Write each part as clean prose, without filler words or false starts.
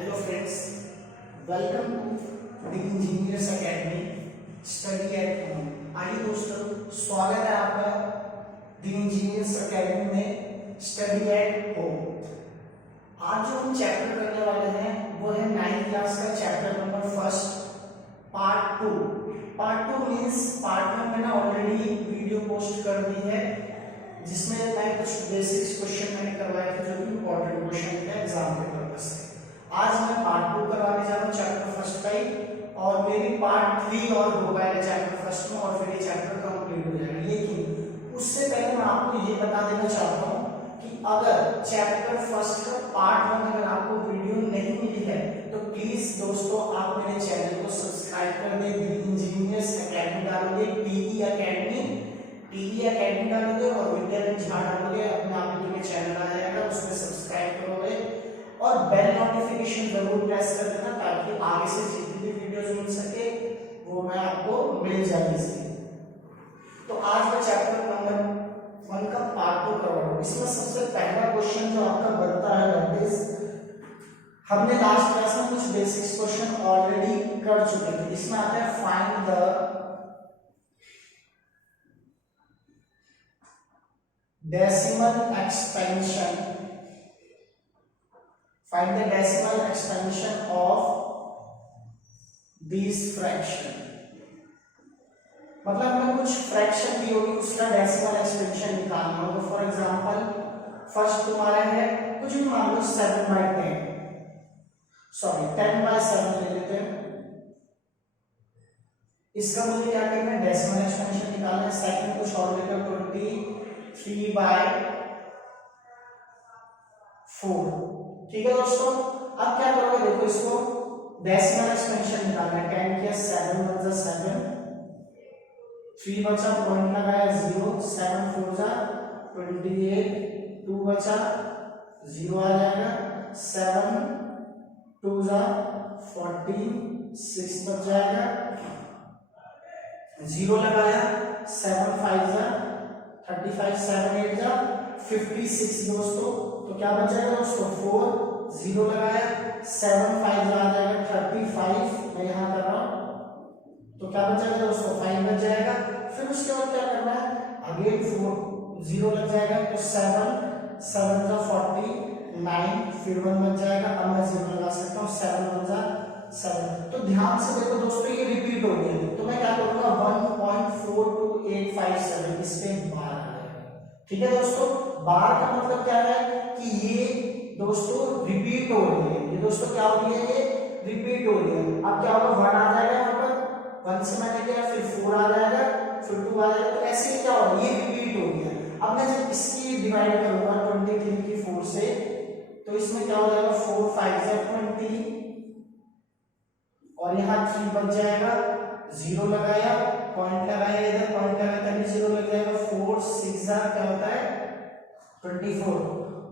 Hello friends, welcome to the engineers academy study at home. आइए दोस्तों, स्वागत है आपका द इंजीनियर्स एकेडमी में स्टडी एट होम। आज जो हम चैप्टर करने वाले हैं वो है 9th क्लास का chapter number first part 2। Part 2 means part 1 मैंने ऑलरेडी वीडियो पोस्ट कर दी है जिसमें मैं कुछ बेसिक्स क्वेश्चन मैंने करवाए थे जो कि इंपॉर्टेंट क्वेश्चन थे एग्जाम के पर्पस से। आज मैं पार्ट 2 करवाने जा रहा हूँ चैप्टर फर्स्ट का ही, और मेरी पार्ट 3 और हो पाएगा चैप्टर फर्स्ट में और फिर ये चैप्टर कंप्लीट हो जाएगा। लेकिन उससे पहले मैं आपको ये बता देना चाहता हूँ कि अगर चैप्टर फर्स्ट का पार्ट 1 अगर आपको वीडियो नहीं मिली है तो प्लीज दोस्तों आप मेरे चैनल को सब्सक्राइब कर दें। इंजीनियर्स एकेडमी डालोगे, टीई एकेडमी डालोगे और विद्यार्थी झा डालोगे, अपने आप ही चैनल आ जाएगा, उसमें सब्सक्राइब करोगे और बेल नोटिफिकेशन जरूर प्रेस कर देना ताकि आगे से जितनी भी वीडियोस मिल सके वो मैं आपको मिल जाए इसलिए। तो आज मैं चैप्टर नंबर 1 का पार्ट 2 कर रहा हूँ। इसमें सबसे पहला क्वेश्चन जो आपका बनता है दैट इज, हमने लास्ट क्लास में कुछ बेसिक्स क्वेश्चन ऑलरेडी कर चुके थे। इसमें आता है find the decimal expansion of these fraction। मतलब हमें कुछ फ्रैक्शन दी होगी, उसका डेसिमल एक्सपेंशन निकालना होगा। फॉर एग्जांपल फर्स्ट तुम्हारा है कुछ भी मान लो 7/10, सॉरी 10/7 ले लेते हैं। इसका मुझे क्या करना है, डेसिमल एक्सपेंशन निकालना है। सेकंड कुछ और लेकर 23/4। ठीक है दोस्तों, अब क्या करोगे, देखो इसको डेसिमल एक्सपेंशन निकालना है। 10 किया 7 × 7, 3 बचा, पॉइंट लगाया 0, 7 4 जा 28, 2 बचा 0 आ जाएगा, 7 2 जा 14, 6 बच जाएगा, 0 लगाया, 7 5 जा 35, 7 8 जा 56 दोस्तों। तो क्या बच जाएगा दोस्तों 4, 0 लगाया, 7 5 आ जाएगा 35, मैं यहाँ कर रहा हूँ। तो क्या बच जाएगा दोस्तों 5 बच जाएगा। फिर उसके बाद क्या करना है, अगेन 4 0 लग जाएगा तो 7 7 जा 49, फिर 1 बच जाएगा। अब मैं 0 लगा सकता हूँ, 7 1 जा 7। तो ध्यान से देखो दोस्तों ये रिपीट हो गया, तो मैं क्या करूंगा 1.42857 इस पे 12 आ जाएगा। ठीक है दोस्तों, 12 का मतलब क्या है कि ये दोस्तों रिपीट हो रही है। ये दोस्तों क्या हो रही है, ये रिपीट हो रही है। अब क्या होगा 1 आ जाएगा यहाँ पर, 1 से मैंने किया, फिर 4 आ जाएगा, फिर 2 आ जाएगा। तो ऐसे ही क्या हो रहा है, ये रिपीट हो गया। अब मैं जब इसकी डिवाइड करूंगा 23 की 4 से, तो इसमें क्या हो जाएगा 4 5 जा 20 और यहाँ 3 बच जाएगा, 0 लगाया, पॉइंट लगाया, इधर पॉइंट लगाया तभी 0 लग जाएगा। 4 6 जा क्या होता है 24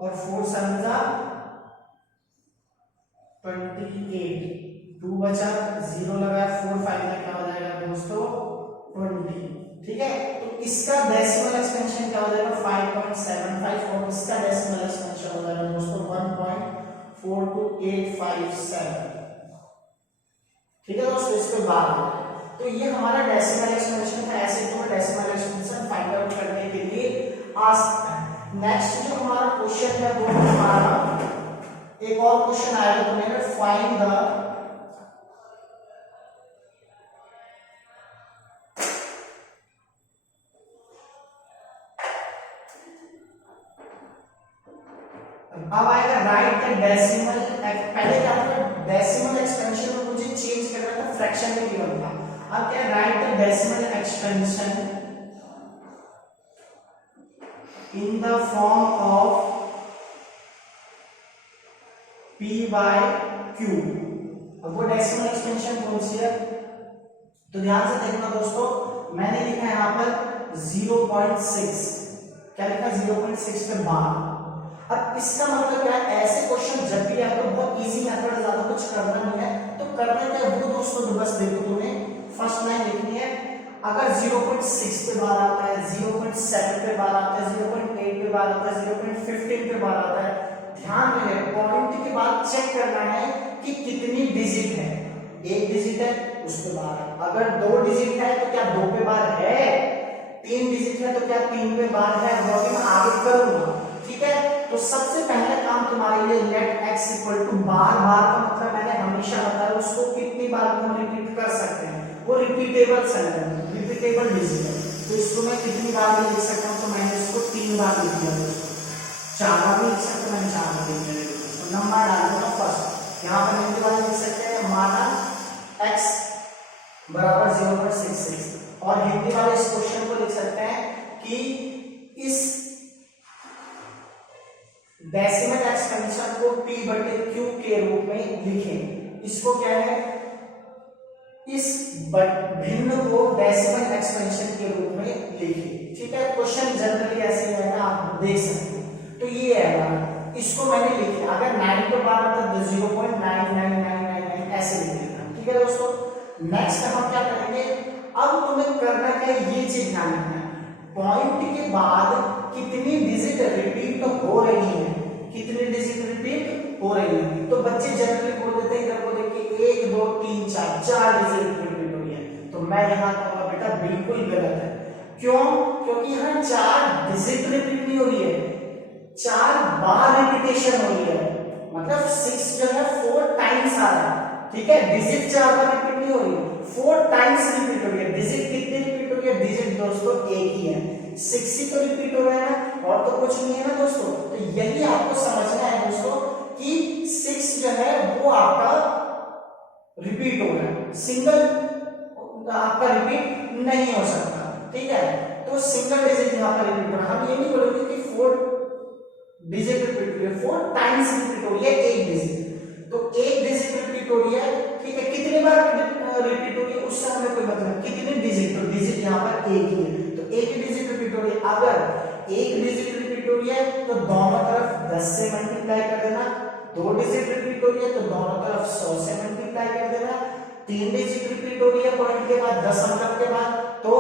और 4 7 जा 28, 2 बचा, 0 लगाया, 4 5 जा क्या हो जाएगा दोस्तों 20। ठीक है, तो इसका डेसिमल एक्सपेंशन क्या हो जाएगा 5.75 और इसका डेसिमल एक्सपेंशन हो जाएगा दोस्तों 1.42857। ठीक है दोस्तों, इस पे बात। तो ये हमारा डेसिमल एक्सपेंशन है। ऐसे तो डेसिमल एक्सपेंशन फाइंड आउट करने के लिए आ सकता है। नेक्स्ट जो हमारा क्वेश्चन है वो हमारा एक और क्वेश्चन आएगा, तो मैंने फाइंड द अब आएगा राइट द डेसिमल। पहले क्या था, डेसिमल एक्सपेंशन में मुझे चेंज करना था, फ्रैक्शन में गिवन था। अब क्या right the decimal expansion in the form of p/q। अब वो डेसिमल एक्सपेंशन कौन सी है, तो ध्यान से देखना दोस्तों, मैंने लिखा है यहाँ पर 0.6, क्या लिखा 0.6 पे 12। अब इसका मतलब क्या है, ऐसे क्वेश्चन जब भी आए तो बहुत इजी मेथड है, ज्यादा कुछ करना नहीं है। तो करना क्या है वो दोस्तों, बस देखो तुम्हें फर्स्ट लाइन लिखनी है। अगर 0.6 पे 12 आता है, 0.7 पे 12 आता है, 0.8 पे 12 आता है, 0.15 पे 12 आता है, ध्यान रहे पॉइंट के बाद चेक करना है कि कि कितनी डिजिट है, एक डिजिट है उस पे बार है, अगर 2 डिजिट है तो क्या 2 पे बार है, 3 डिजिट है तो क्या 3 पे बार है, वो भी मैं आगे करूंगा। ठीक है, तो सबसे पहला काम तुम्हारे लिए लेट x इक्वल टू बार, बार का मतलब मैंने हमेशा बताया उसको कितनी बार हम रिपीट कर सकते हैं, वो रिपीटेबल सेंटेंस, रिपीटेबल डिजिट है, तो इसको मैं कितनी बार भी लिख सकता हूं, तो मैंने इसको 3 बार लिख दिया, दोस्तों 4 बार भी लिख सकते हैं, मैंने 4 बार लिख दिया। तो नंबर डालूंगा फर्स्ट, यहाँ पर कितनी बार लिख सकते हैं, माना x बराबर 0.66, और हिंदी वाले इस क्वेश्चन को लिख सकते हैं कि इस डेसिमल एक्सपेंशन को p/q के रूप में लिखें। इसको क्या है, इस भिन्न को डेसिमल एक्सपेंशन के रूप में लिखें। ठीक है, क्वेश्चन जनरली ऐसे रहेगा, आप देख सकते हो। तो ये है, इसको मैंने लिखा, अगर 9 के बाद तो 0.99999 ऐसे लिख देना। ठीक है दोस्तों, नेक्स्ट हम क्या करेंगे, अब तुम्हें करना क्या है, ये चीज ध्यान रखना है, पॉइंट के बाद कितनी डिजिट रिपीट हो रही है, कितनी डिजिट रिपीट हो रही है। तो बच्चे जनरली बोल देते हैं इधर को देख के 1 2 3 4 डिजिट रिपीट हो रही है, तो मैं यहाँ कहूंगा बेटा बिल्कुल गलत है। क्यों? क्योंकि यहाँ 4 डिजिट रिपीट नहीं हो रही है, 4 बार रिपीटेशन हो रही है, मतलब 6 जो है 4 टाइम्स आ रहा है। ठीक है, डिजिट 4 बार रिपीट नहीं हो रही, 4 टाइम्स रिपीट हो रही है। डिजिट कितनी रिपीट हो रही है, डिजिट दोस्तों एक ही है, 6 ही तो रिपीट हो रहा है ना, और तो कुछ नहीं है ना दोस्तों। तो यही आपको समझना है दोस्तों कि 6 जो है वो आपका रिपीट हो रहा है, सिंगल आपका रिपीट नहीं हो सकता। ठीक है, तो सिंगल डिजिट यहाँ पर रिपीट हो रहा है, हम ये नहीं बोलेंगे कि 4 डिजिट रिपीट हो रही है, 4 टाइम्स रिपीट हो रही है एक डिजिट, तो एक डिजिट रिपीट हो रही है। ठीक है, कितनी बार रिपीट हो रही है उससे हमें कोई मतलब, कितनी डिजिट, तो डिजिट यहाँ पर एक ही है, तो एक ही डिजिट रिपीट हो रही है। अगर एक डिजिट रिपीट हो रही है तो दोनों तरफ 10 से मल्टीप्लाई कर देना, 2 डिजिट रिपीट हो रही है तो दोनों तरफ 100 से मल्टीप्लाई कर देना, 3 डिजिट रिपीट हो रही है पॉइंट के बाद, दशमलव के बाद, तो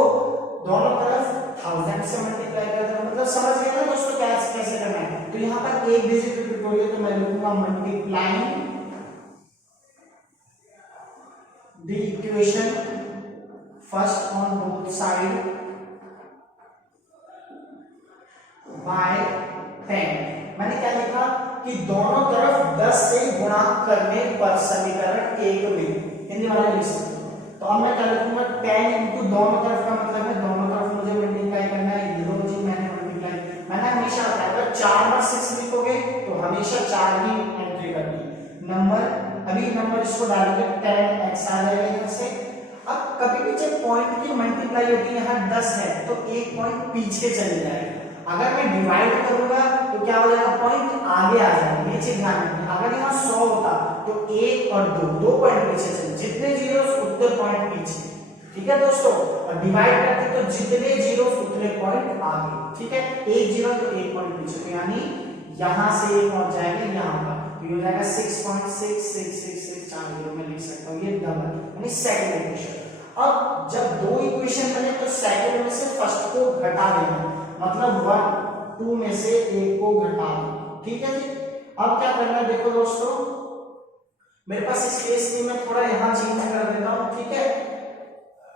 दोनों तरफ 1000 से मल्टीप्लाई कर देना। मतलब समझ गए ना दोस्तों कैसे करना है। तो यहाँ पर एक डिजिट रिपीट हो रही है तो मैं लिखूंगा multiplying the equation first on both side by 10। मैंने क्या लिखा कि दोनों तरफ 10 से गुणा करने पर समीकरण 1 में, हिंदी वाले लिख सकते हो। तो अब मैं क्या लिखूंगा, 10 इनटू दोनों तरफ का मतलब है दोनों तरफ मुझे मल्टीप्लाई करना है, ये दो चीज मैंने मल्टीप्लाई, मैंने हमेशा बताया अगर 4 बार 6 लिखोगे तो हमेशा 4 ही एंट्री करनी है। नंबर, अभी नंबर इसको डालोगे 10x आ जाएगा इधर से। अब कभी भी जब पॉइंट की मल्टीप्लाई होती है, यहाँ 10 है तो एक पॉइंट पीछे चले जाएगा, अगर मैं डिवाइड करूंगा तो क्या हो जाएगा, पॉइंट आगे आ जाएगा, ये चीज ध्यान रखना। अगर यहाँ 100 होता तो 1 और 2 पॉइंट पीछे चले, जितने जीरो उतने पॉइंट पीछे। ठीक है दोस्तों, और डिवाइड करते तो जितने जीरो उतने पॉइंट आगे। ठीक है, एक जीरो तो एक पॉइंट पीछे, तो यानी यहां से ये पहुंच जाएगा यहाँ पर, तो ये हो जाएगा 6.6666 4 जीरो में लिख सकता हूँ, ये डबल यानी सेकंड इक्वेशन। अब जब दो इक्वेशन बने तो सेकंड में से फर्स्ट को घटा देना, मतलब 1 2 में से एक को घटा दो। ठीक है जी, अब क्या करना है देखो दोस्तों, मेरे पास इस केस में मैं थोड़ा यहाँ चेंज कर देता हूँ। ठीक है,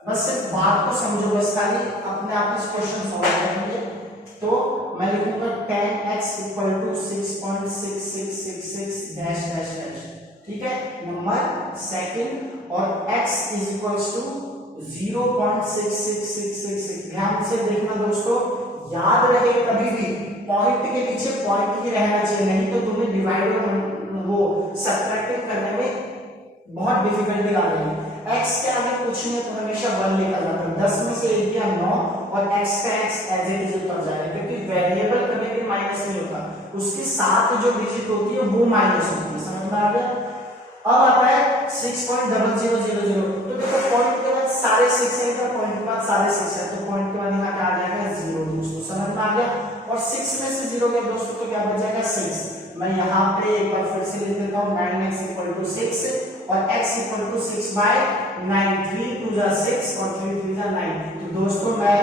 बस सिर्फ बात को समझो, बस खाली अपने आप इस क्वेश्चन सॉल्व करेंगे। तो मैं लिखूंगा 10x equal to 6.6666 dash dash dash. ठीक है, नंबर सेकंड, और x इज इक्वल्स टू 0.66666। ध्यान से देखना दोस्तों, याद रहे कभी भी पॉइंट के पीछे पॉइंट ही रहना चाहिए, नहीं तो तुम्हें डिवाइड और वो सब्ट्रैक्टिंग करने में बहुत डिफिकल्टी आ रही है। x के आगे कुछ नहीं तो हमेशा 1 लिखा जाता है, 10 में से 1 या 9, और x का x एज इट इज उतर जाएगा, क्योंकि वेरिएबल कभी भी माइनस नहीं होता, उसके साथ जो डिजिट होती है वो माइनस होती है। समझ में आ गया? अब आता है 6.0000, तो देखो पॉइंट के बाद सारे 6 है, तो पॉइंट के बाद सारे 6 है, तो पॉइंट के बाद यहाँ क्या आ जाएगा 0 दोस्तों। समझ में आ गया? और 6 में से 0 गया दोस्तों तो क्या बच जाएगा 6। मैं यहाँ पे एक बार फिर से लिख देता हूँ 9x इक्वल टू 6 और x इक्वल टू 6/9, 3 2 जा 6 और 3 3 जा 9। तो दोस्तों मैं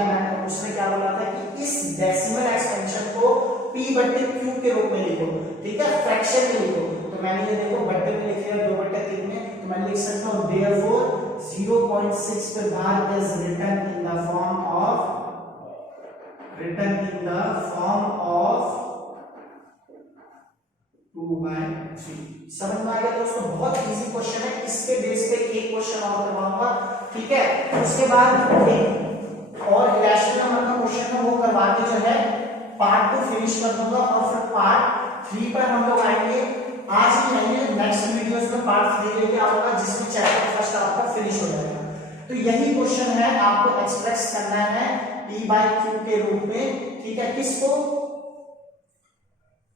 उसने क्या बोला था कि इस डेसिमल एक्सपेंशन को p/q के रूप में लिखो। ठीक है, फ्रैक्शन में लिखो। तो तो मैंने ये देखो बट्टे में लिख लिया 2/3 में, तो मैं लिख सकता हूँ therefore 0.6 पे bar is written in the form of 2/3। समझ में आ गया दोस्तों? बहुत इजी क्वेश्चन है, इसके बेस पे एक क्वेश्चन और करवाऊंगा, ठीक है। उसके बाद और रैशनल नंबर का क्वेश्चन है वो करवा के जो है पार्ट 2 फिनिश कर दूंगा, और फिर पार्ट 3 पर हम लोग आएंगे। आज ही नहीं, नेक्स्ट वीडियोस में पार्ट 3 लेके आऊंगा, जिसमें चैप्टर फर्स्ट आपका फिनिश हो जाएगा। तो यही क्वेश्चन है, आपको एक्सप्रेस करना है P/Q के रूप में, ठीक है।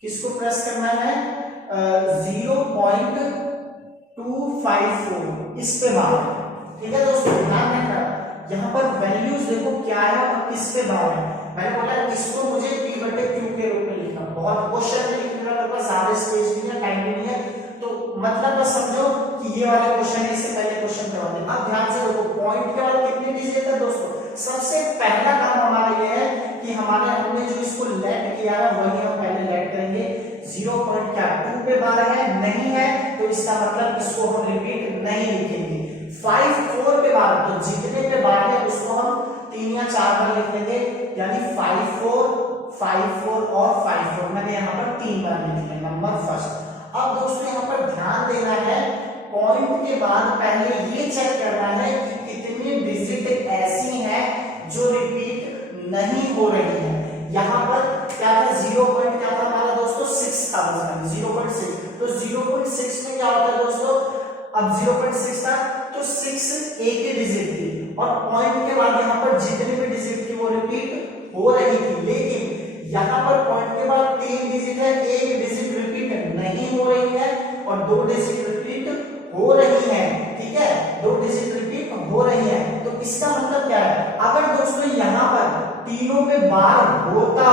किसको प्रेस करना है? 0.254 इस पे बार, ठीक है दोस्तों। ध्यान रखना यहाँ पर वैल्यूज देखो क्या है और किस पे बार है। मैंने बोला इसको मुझे P/Q के रूप में लिखना, बहुत क्वेश्चन में लिखने का मेरे पास ज्यादा स्पेस नहीं है, टाइम भी नहीं है, तो मतलब बस समझो कि ये वाला क्वेश्चन है, इससे पहले क्वेश्चन करवा दें। अब ध्यान से देखो पॉइंट के बाद कितने डिजिट है दोस्तों। सबसे पहला काम हमारा ये है कि हमने जो इसको लेट किया है वही हम पहले लेट करेंगे। 0.2 पे बार है, नहीं है तो इसका मतलब इसको हम रिपीट नहीं लिखेंगे। 5-4 पे बार, तो जितने पे बार है उसको हम 3 या 4 बार लिख लेंगे, यानी 5-4 और 5-4 मैंने यहाँ पर 3 बार लिख लिया, नंबर फर्स्ट। अब दोस्तों यहाँ पर ध्यान देना है, पॉइंट के बाद पहले ये चेक करना है कि कितनी डिजिट ऐसी हैं जो रिपीट नहीं हो रही है। यहाँ पर क्या था, 0 पॉइंट क्या था हमारा दोस्तों, 6 था, 0.6। तो 0.6 में क्या होता है दोस्तों, अब 0.6 था तो 6 एक ही डिजिट थी, और पॉइंट के बाद यहाँ पर जितनी भी डिजिट थी वो रिपीट हो रही थी। लेकिन यहाँ पर पॉइंट के बाद 3 डिजिट है, एक डिजिट रिपीट नहीं हो रही है और 2 डिजिट रिपीट हो रही है, ठीक है, 2 डिजिट रिपीट हो रही है। तो इसका मतलब क्या है, अगर दोस्तों यहाँ पर तीनों पे बार होता,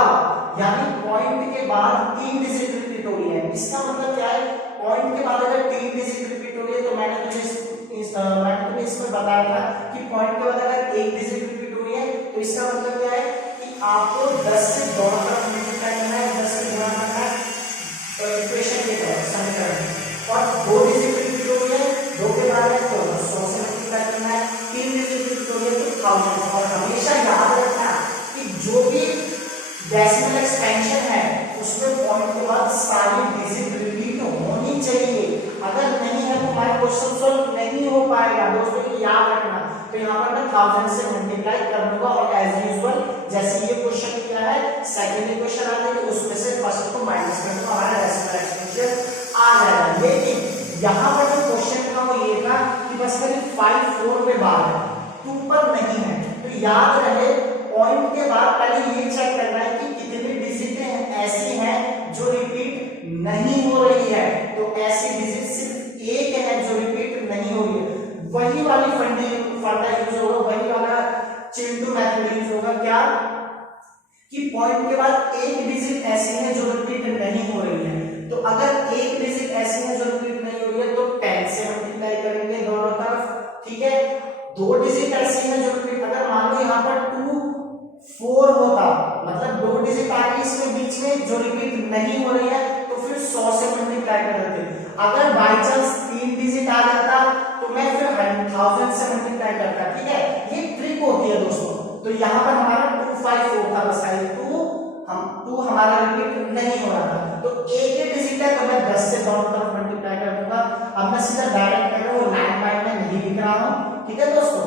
यानी पॉइंट के बाद 3 डिजिट रिपीट हो रही है, इसका मतलब क्या है, पॉइंट के बाद अगर 3 डिजिट रिपीट हो रही है, तो मैंने तुम्हें इसमें बताया था कि पॉइंट के बाद अगर 1 डिजिट रिपीट हो रही है, तो इसका मतलब क्या है कि आपको 10 से दोनों तरफ मल्टीप्लाई करना है, 10 से गुणा करना है इक्वेशन के तहत, समीकरण। और 2 डिजिट रिपीट हो रही है, 2 के बाद है तो 100 से मल्टीप्लाई करना है, 3 डिजिट रिपीट हो रही है तो 1000। और हमेशा याद रखना कि जो भी डेसिमल एक्सपेंशन है उसमें पॉइंट के बाद सारी डिजिट रिपीट होनी चाहिए, अगर नहीं है तो हमारा क्वेश्चन सॉल्व नहीं हो पाएगा दोस्तों, ये याद रखना। तो यहाँ पर मैं 1000 से मल्टीप्लाई कर दूंगा, और एज यूजुअल जैसे ये क्वेश्चन किया है, सेकंड क्वेश्चन आ जाएगा, उसमें से फर्स्ट को माइनस कर दूंगा, हमारा डेसिमल एक्सपेंशन आ जाएगा। लेकिन यहाँ पर जो क्वेश्चन था वो ये था कि बस खाली 5-4 पे बार है, 2 पर नहीं है। तो याद रहे पॉइंट के बाद पहले ये चेक करना है कि कितनी डिजिटें ऐसी हैं जो रिपीट नहीं हो रही है। तो ऐसी डिजिट सिर्फ एक है जो रिपीट नहीं हो रही है, वही वाली फंडा यूज होगा, वही वाला चिंटू मेथड यूज होगा। क्या कि पॉइंट के बाद एक डिजिट ऐसी है जो रिपीट नहीं हो रही है, तो अगर एक डिजिट ऐसी है जो रिपीट नहीं हो रही है तो 10 से मल्टीप्लाई करेंगे दोनों तरफ, ठीक है। 2 डिजिट ऐसी है जो रिपीट, अगर मान लो यहाँ पर 2-4 होता, मतलब 2 डिजिट आ गई इसमें बीच में जो रिपीट नहीं हो रही है, तो फिर 100 से मल्टीप्लाई कर देते। अगर बाई चांस 3 डिजिट आ जाता तो मैं फिर 1000 से मल्टीप्लाई करता, ठीक है। ये ट्रिक होती है दोस्तों। तो यहाँ पर हमारा 254 था, बस खाली 2 हमारा रिपीट नहीं हो रहा था, तो एक ही डिजिट है तो मैं 10 से दोनों तरफ मल्टीप्लाई कर दूंगा। अब मैं सीधा डायरेक्ट कर रहा हूँ, लाइन बाय लाइन नहीं लिख रहा हूँ, ठीक है दोस्तों।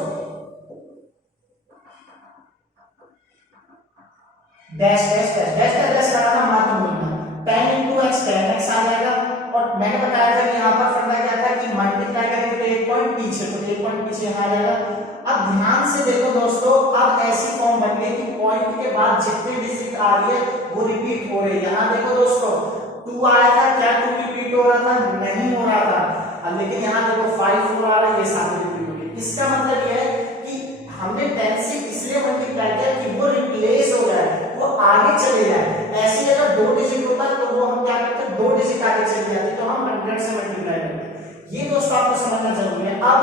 Dash dash dash dash dash लगाना मत भूलना। 10 into x 10x आ जाएगा, और मैंने बताया था कि यहाँ पर फंडा क्या था कि मल्टीप्लाई करेंगे तो 1 पॉइंट पीछे, तो 1 पॉइंट पीछे आ जाएगा। अब ध्यान से देखो दोस्तों, अब ऐसी फॉर्म बन गई कि पॉइंट के बाद जितनी डिजिट आ रही है वो रिपीट हो रही है। यहाँ देखो दोस्तों 2 आया था, क्या 2 रिपीट हो रहा था? नहीं हो रहा था। लेकिन यहाँ देखो 5-4 आ रहा है, ये साथ रिपीट हो गई। इसका मतलब ये है कि हमने 10 से इसलिए मल्टीप्लाई किया कि वो रिप्लेस हो जाए, वो आगे चले जाए। ऐसे अगर 2 डिजिट होता तो वो हम क्या करते, 2 डिजिट आगे चले जाते, तो हम 100 से मल्टीप्लाई करते। ये दोस्तों आपको समझना जरूरी है। अब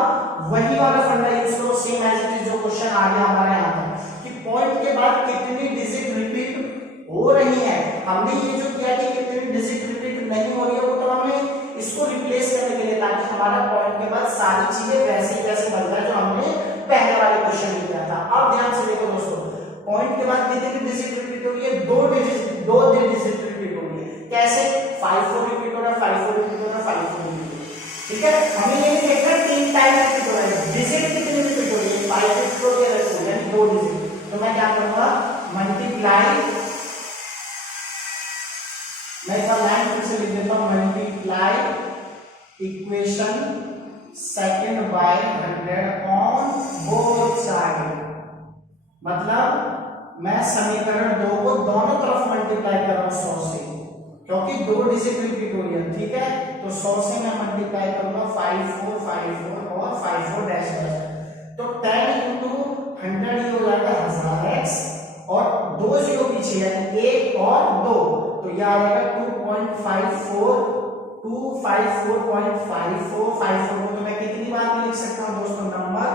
वही वाला फंडा यूज करो, सेम एज इट इज जो क्वेश्चन आ गया हमारे यहाँ पर कि पॉइंट के बाद कितनी डिजिट रिपीट हो रही है। हमने ये जो किया कि कितनी डिजिट रिपीट नहीं हो रही है, वो तो हमने इसको हमारा पॉइंट के बाद सारी चीजें वैसे ही वैसे बनता है जो हमने पहले वाले क्वेश्चन में किया था। अब ध्यान से देखो दोस्तों, पॉइंट के बाद कितनी डिजिट रिपीट हो रही है? दो डिजिट रिपीट हो रही है। कैसे? 5 4 रिपीट हो रहा है, 5 4 रिपीट हो रहा है, 5 4 रिपीट हो रहा है। ठीक है, हमें ये नहीं देखना तीन टाइम रिपीट हो रहा है, डिजिट कितनी रिपीट हो रही है? 5 रिपीट हो रही है, यानी दो डिजिट। तो मैं क्या करूंगा, मल्टीप्लाई, मैं एक बार लाइन फिर से लिख देता हूं, multiply equation second by 100 on both side. मतलब मैं समीकरण 2 को दोनों तरफ मल्टीप्लाई कर रहा हूं 100 से, क्योंकि दो डिजिट रिपीट हो रही है। ठीक है, तो 100 से मैं मल्टीप्लाई करूंगा 5 4 5 4 और 5 4 डैश डैश, तो 10 into 100 ये हो जाएगा 1000x और दो जीरो पीछे यानी 1 और 2, तो यह आ जाएगा 2.54 254.5454 को मैं कितनी बार में लिख सकता हूं दोस्तों? Number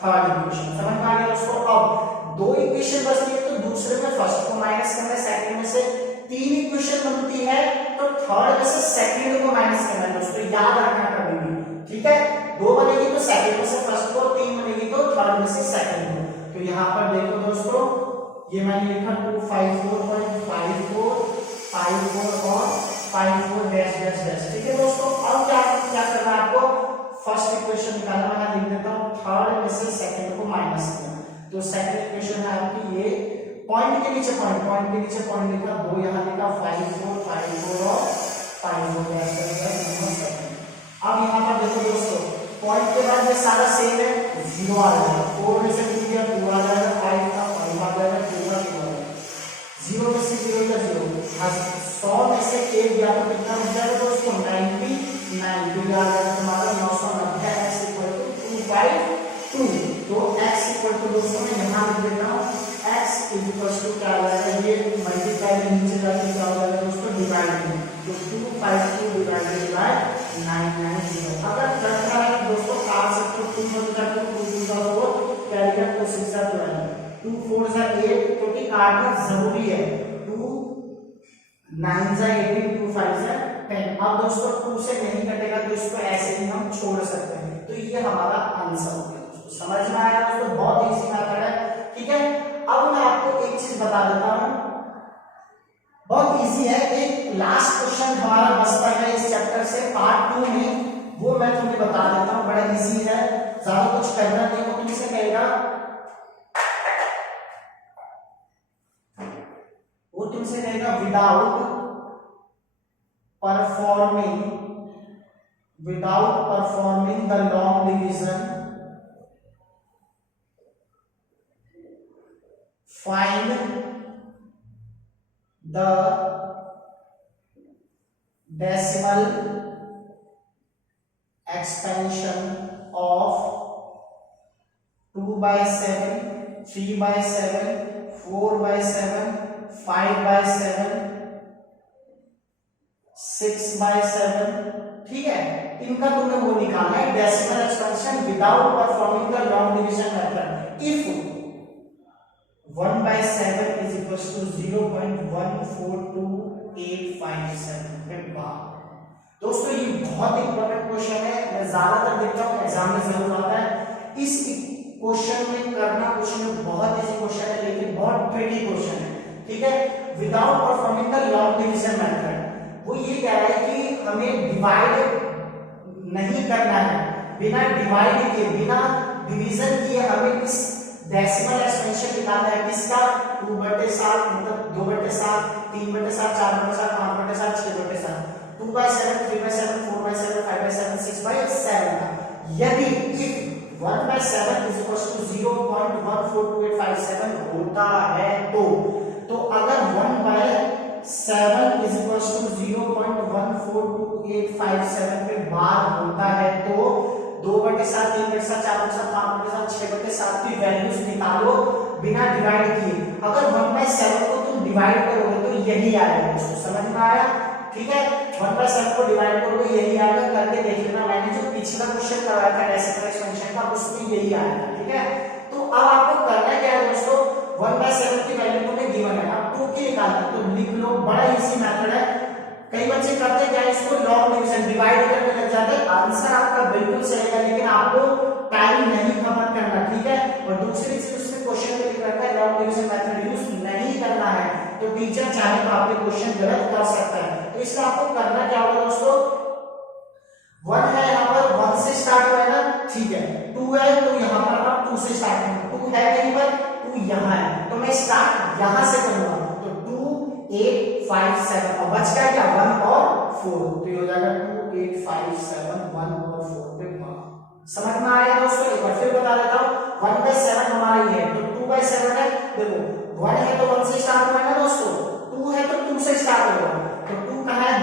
third equation. समझ में आ गया दोस्तों? अब दो इक्वेशन बचती है, तो दूसरे में फर्स्ट को माइनस करना है, सेकंड में से तीन इक्वेशन बनती है, तो थर्ड में से सेकंड को माइनस करना है दोस्तों, याद रखना कभी भी। ठीक है, दो बनेगी तो सेकंड में से फर्स्ट को, तीन बनेगी तो थर्ड में से सेकंड को। तो यहाँ पर देखो दोस्तों, ये मैंने लिखा 254.54 54 और 54 डैश डैश डैश। ठीक है दोस्तों, अब क्या करना है आपको? फर्स्ट इक्वेशन निकालना, मैं लिख देता हूं थर्ड में से सेकंड को माइनस करना। तो सेकंड इक्वेशन है आपकी ये, पॉइंट के नीचे पॉइंट लिखा, दो यहाँ लिखा 5 4 5 4 और 5 4 dash dash dash number second. अब यहाँ पर देखो दोस्तों, पॉइंट के बाद ये सारा सेम है, 0 आ जाएगा, 4 में से 2 गया 2 आ जाएगा, 5 का 5 आ जाएगा, 2 का 2 आ जाएगा, 0 में से 0 का 0, 100 में से 1 गया तो कितना बच जाएगा दोस्तों? 99, तो आ जाएगा तुम्हारा 990, x इक्वल टू 252। तो x इक्वल टू दोस्तों मैं यहाँ लिख देता हूँ, x इक्वल टू क्या आ जाएगा? ये मल्टीप्लाई में नीचे जाके क्या हो जाएगा दोस्तों? डिवाइड में, तो 252 डिवाइडेड बाय 990। अगर करना है दोस्तों काट सकते हो, 2 मल्टीप्लाई 2 2 का 4 कैरी का 2 6 का 12 2 4 जा 8, क्योंकि काटना जरूरी है, 2 9 जा 18 2 5 जा 10। अब दोस्तों 2 से नहीं कटेगा तो इसको ऐसे ही हम छोड़ सकते हैं, तो ये हमारा आंसर हो गया दोस्तों। समझ में आया दोस्तों? बहुत इजी मेथड है। ठीक है, अब मैं आपको एक चीज बता देता हूं, बहुत इजी है। एक लास्ट क्वेश्चन हमारा बचता है इस चैप्टर से पार्ट 2 में, वो मैं तुम्हें बता देता हूं, बड़ा इजी है, ज्यादा कुछ करना नहीं। वो तुमसे कहेगा, without performing the long division, find the decimal expansion of 2/7, 3/7, 4/7, 5/7, 6/7। ठीक है, इनका तुम्हें वो निकालना है decimal expansion without performing the long division method. If 1/7 is equal to 0.142857। दोस्तों ये बहुत इंपॉर्टेंट क्वेश्चन है, मैं ज्यादातर देखता हूँ एग्जाम में जरूर आता है। इस क्वेश्चन में करना कुछ नहीं, बहुत इजी क्वेश्चन है लेकिन बहुत ट्रिकी क्वेश्चन है। ठीक है, without performing the long division method, वो ये कह रहा है कि हमें डिवाइड नहीं करना है, बिना डिवाइड किए बिना डिवीजन किए हमें इस डेसिमल एक्सपेंशन निकालना है। किसका? 2/7 मतलब 2/7, 3/7, 4/7, 5/7, 6/7, 2/7, 3/7, 4/7, 5/7, 6/7 का। यदि if 1/7 is equal to 0.142857 होता है तो अगर 1/7 is equal to 0.142857 के बाद होता है तो 2/7, 3/7, 4/7, 5/7, 6/7 की वैल्यूज निकालो बिना डिवाइड किए। अगर 1/7 को तुम डिवाइड करोगे तो यही आएगा दोस्तों, समझ में आया? ठीक है, 1/7 को डिवाइड करोगे यही आएगा, करके देख लेना। मैंने जो पिछला क्वेश्चन कराया था डेसिमल एक्सपेंशन का उसमें यही आया था। ठीक है, तो अब आपको करना क्या है दोस्तों, 1/7 की वैल्यू तुम्हें गिवन है, अब 2 की निकालना, तो लिख लो, बड़ा इजी मेथड है। कई बच्चे करते क्या, इसको लॉन्ग डिवीजन डिवाइड करने लग जाते हैं। आंसर आपका बिल्कुल सही है, लेकिन आपको टाइम नहीं खपत करना, ठीक है। और दूसरी चीज उसमें क्वेश्चन में लिख रखा है लॉन्ग डिवीजन मेथड यूज नहीं करना है, तो टीचर चाहे तो आपके क्वेश्चन गलत कर सकता है। तो इसका आपको करना क्या होगा दोस्तों, 1 है यहाँ पर 1 से स्टार्ट हुआ है ना, ठीक है। 2 है तो यहाँ पर आप 2 से स्टार्ट करेंगे, 2 है कहीं पर, 2 यहाँ है तो मैं स्टार्ट यहाँ से करूंगा। तो 2 8 5 7 और बच गया क्या 1 और 4, तो ये हो जाएगा 2 8 5 7 1 और 4 पे 1। समझ में आ गया दोस्तों, एक बार फिर बता देता हूँ। 1/7 हमारा ये है, तो 2/7 है। देखो 1 है तो 1 से स्टार्ट हुआ है ना दोस्तों, 2 है तो 2 से स्टार्ट होगा, तो 2 कहाँ है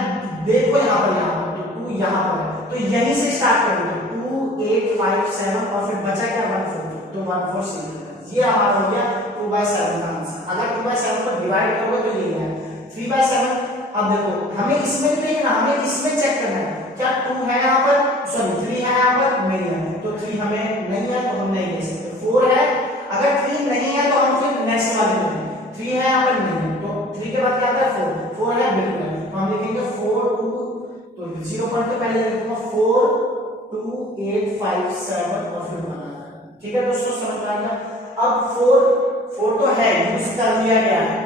देखो यहाँ पर, तो 2 यहाँ पर, तो यहीं से स्टार्ट करेंगे। 2 8 5 7 और फिर बचा क्या 1 4, तो 1 4 6, ये हमारा हो गया 2/7 का आंसर। अगर 2/7 को डिवाइड करोगे तो ये है 3/7। अब देखो हमें इसमें नहीं देखना, हमें इसमें चेक करना है क्या 2 है यहाँ पर, सॉरी 3 है यहाँ पर, नहीं है, तो 3 हमें नहीं है तो हम नहीं ले सकते। 4 है, अगर 3 नहीं है तो हम फिर नेक्स्ट वाले में 3 है यहाँ पर नहीं है, तो 3 के बाद क्या आता है 4 है बिल्कुल है, तो हम लिखेंगे 4 2, तो 0 पॉइंट तो पहले लिखूंगा 4 2 8 5 7 और फिर 1 आता है, ठीक है दोस्तों, समझ आ गया। अब 4 तो है यूज कर लिया गया है,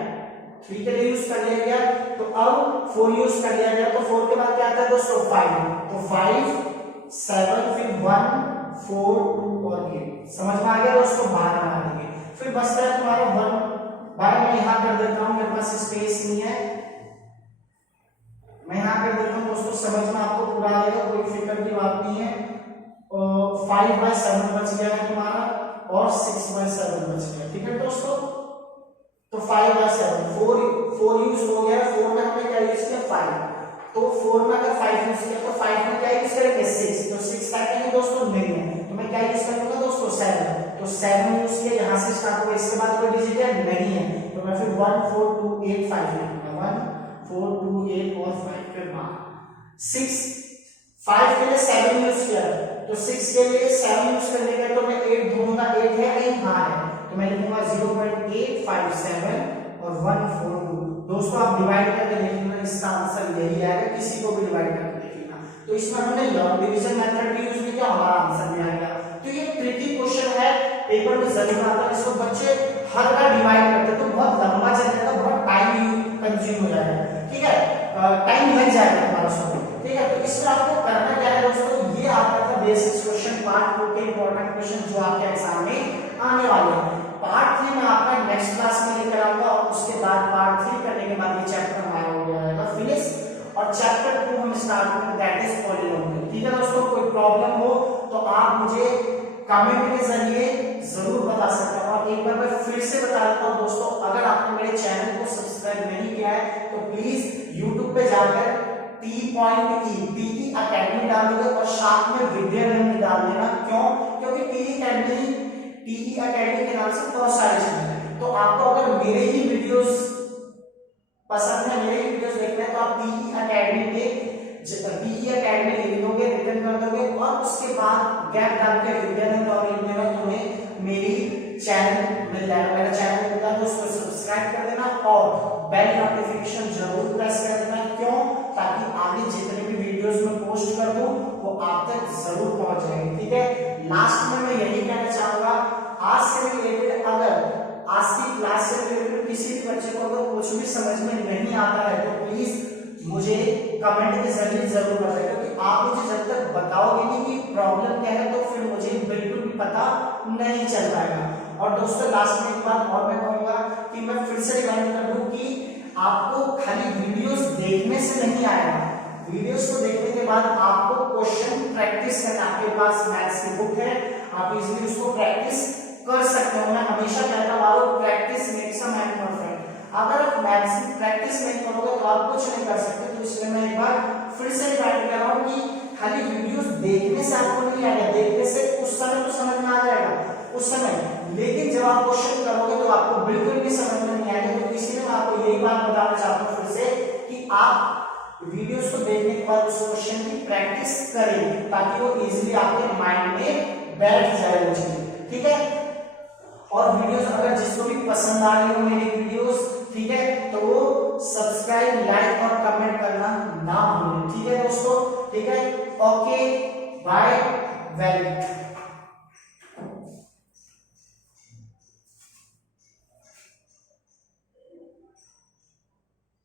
3 के लिए यूज कर लिया गया, तो अब 4 यूज कर लिया गया, तो 4 के बाद क्या आता है दोस्तों 5, तो 5 7 फिर 1 4 2 और 8, समझ में आ गया दोस्तों, 12 बना देंगे। फिर बचता है तुम्हारा 1, 12 मैं यहाँ कर देता हूँ, मेरे पास स्पेस नहीं है, मैं यहाँ कर देता हूँ दोस्तों, समझ में आपको पूरा आएगा, कोई फिक्र की बात नहीं है। 5/7 बच गया है तुम्हारा और 6/7 बच गया, ठीक है दोस्तों। तो 5/7 4 यूज हो गया, 4 में हमने क्या यूज किया 5, तो 4 में अगर 5 यूज किया तो 5 में क्या यूज करेंगे 6, तो 6 है नहीं दोस्तों, नहीं है, तो मैं क्या यूज करूंगा दोस्तों 7, तो 7 यूज किया, यहाँ से स्टार्ट हुआ, इसके बाद कोई डिजिट है नहीं है, तो मैं फिर 1 4 2 8 5 लिखूंगा, 1 4 2 8 और 5 फिर 6 5 के लिए 7 यूज किया, तो 6 के लिए 7 यूज करने का, तो मैं 8 ढूंढूंगा, 8 है कहीं, हाँ है, तो मैं लिखूंगा 0.857 और 142। दोस्तों आप डिवाइड करके देख लेना, इसका आंसर यही आएगा, किसी को भी डिवाइड करके देख लेना। तो इसमें हमने लॉन्ग डिवीजन मेथड भी यूज नहीं किया, हमारा आंसर भी आ गया। तो ये ट्रिकी क्वेश्चन है, पेपर में जरूर आता है, इसको बच्चे हर बार डिवाइड करते हैं तो बहुत लंबा चलेगा, बहुत टाइम कंज्यूम हो जाएगा, ठीक है, टाइम लग जाएगा हमारा उसमें, ठीक है। तो इसमें आपको करना क्या है दोस्तों, ये आपका था बेसिक क्वेश्चन पार्ट 2 के इंपॉर्टेंट क्वेश्चन जो आपके एग्जाम में आने वाले हैं। पार्ट 3 में आपका नेक्स्ट क्लास में लेकर आऊंगा, और उसके बाद पार्ट 3 करने के बाद ये चैप्टर हमारा हो जाएगा फिनिश, और चैप्टर 2 हम स्टार्ट करेंगे, दैट इज पॉलिनोमियल, ठीक है दोस्तों। कोई प्रॉब्लम हो तो आप मुझे कमेंट के जरिए जरूर बता सकते हैं। और एक बार मैं फिर से बता देता हूं दोस्तों, अगर आपने मेरे चैनल को सब्सक्राइब नहीं किया है तो प्लीज यूट्यूब पे जाकर T.E अकेडमी डाल दीजिए और साथ में विद्यारंग डाल देना। क्यों? क्योंकि टीई अकेडमी के नाम से बहुत सारे चैनल हैं, तो आपको अगर मेरे ही वीडियोस पसंद है, मेरे ही वीडियोस देखने हैं, तो आप टीई अकेडमी लिख दोगे, रिटर्न कर दोगे, और उसके बाद गैप डाल के विद्यानंद और लिख देना, तुम्हें मेरी चैनल मिल जाएगा, मेरा चैनल मिल जाएगा, उसको सब्सक्राइब कर देना और बेल नोटिफिकेशन जरूर प्रेस कर देना। क्यों? ताकि आगे जितने भी वीडियोस में पोस्ट कर दूं वो आप तक जरूर पहुंच जाएंगे, ठीक है। लास्ट में मैं यही कहना चाहूंगा, आज से रिलेटेड, अगर आज की क्लास से रिलेटेड किसी भी बच्चे को अगर कुछ भी समझ में नहीं आता है तो प्लीज मुझे कमेंट के जरिए जरूर बताइए, क्योंकि आप मुझे जब तक बताओगे नहीं कि प्रॉब्लम क्या है तो फिर मुझे बिल्कुल भी पता नहीं चल पाएगा। और दोस्तों लास्ट में एक बात और मैं कहूंगा कि मैं फिर से रिमाइंड कर दूं कि आपको खाली वीडियोस देखने से नहीं आएगा, वीडियोस को देखने के बाद आपको क्वेश्चन प्रैक्टिस करना, आपके पास मैथ्स की बुक है, आप इजीली उसको प्रैक्टिस कर सकते हो। मैं हमेशा कहता हूं practice makes a man perfect. अगर आप मैथ्स की प्रैक्टिस नहीं करोगे तो आप कुछ नहीं कर सकते। तो इसलिए मैं एक बार फिर से रिमाइंड कर रहा हूं कि खाली वीडियोस देखने से आपको नहीं आएगा, देखने से उस समय तो समझ में आ जाएगा उस समय, लेकिन जब आप क्वेश्चन करोगे तो आपको बिल्कुल भी समझ में नहीं आएगा। तो इसलिए मैं आपको यही बात बताना चाहता हूं फिर से कि आप वीडियोस को देखने के बाद उस क्वेश्चन की प्रैक्टिस करें ताकि वो इजीली आपके माइंड में बैठ जाए वो चीज, ठीक है। और वीडियोस अगर जिसको भी पसंद आ रही हो मेरी वीडियोस, ठीक है, तो वो सब्सक्राइब, लाइक और कमेंट करना ठीक है, ओके बाय वेलकम।